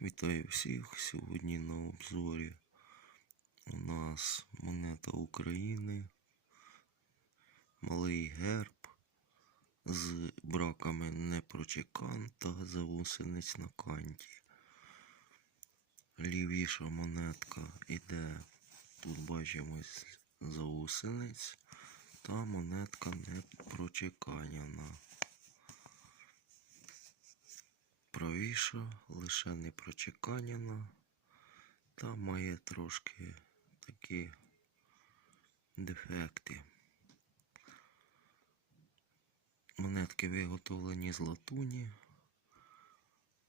Вітаю всіх! Сьогодні на обзорі у нас монета України, малий герб з браками непрочекан та завусениць на канті. Лівіша монетка іде, тут бачимо заусениць, та монетка непрочеканяна. Правіша, лише не прочеканяна, та має трошки такі дефекти. Монетки виготовлені з латуні.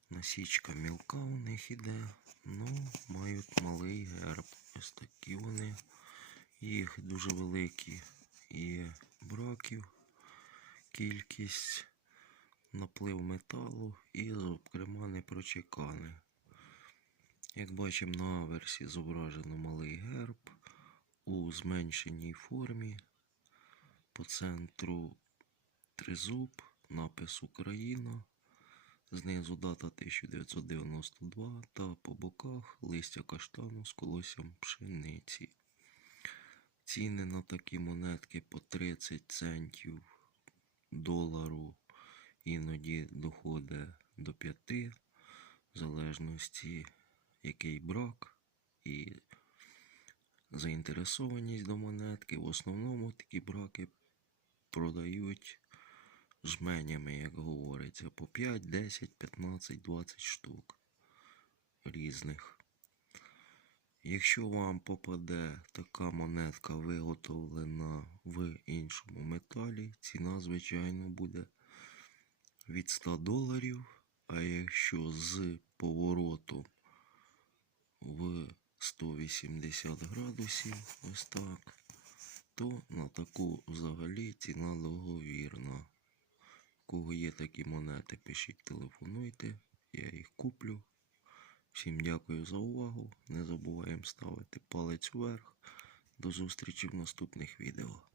Насічка мілка у них іде, ну, мають малий герб. Ось такі вони. Їх дуже великі є браків, кількість наплив металу і, зокрема, не прочекани. Як бачимо, на аверсі зображено малий герб у зменшеній формі. По центру тризуб, напис Україна. Знизу дата 1992 та по боках листя каштану з колоссям пшениці. Ціни на такі монетки по 30 центів долару іноді доходить до 5, в залежності який брак і заінтересованість до монетки. В основному такі браки продають жменями, як говориться, по 5, 10, 15, 20 штук різних. Якщо вам попаде така монетка виготовлена в іншому металі, ціна, звичайно, буде від 100 доларів. А якщо з поворотом в 180 градусів, ось так, то на таку взагалі ціна договірна. Кого є такі монети, пишіть, телефонуйте, я їх куплю. Всім дякую за увагу. Не забуваємо ставити палець вверх. До зустрічі в наступних відео.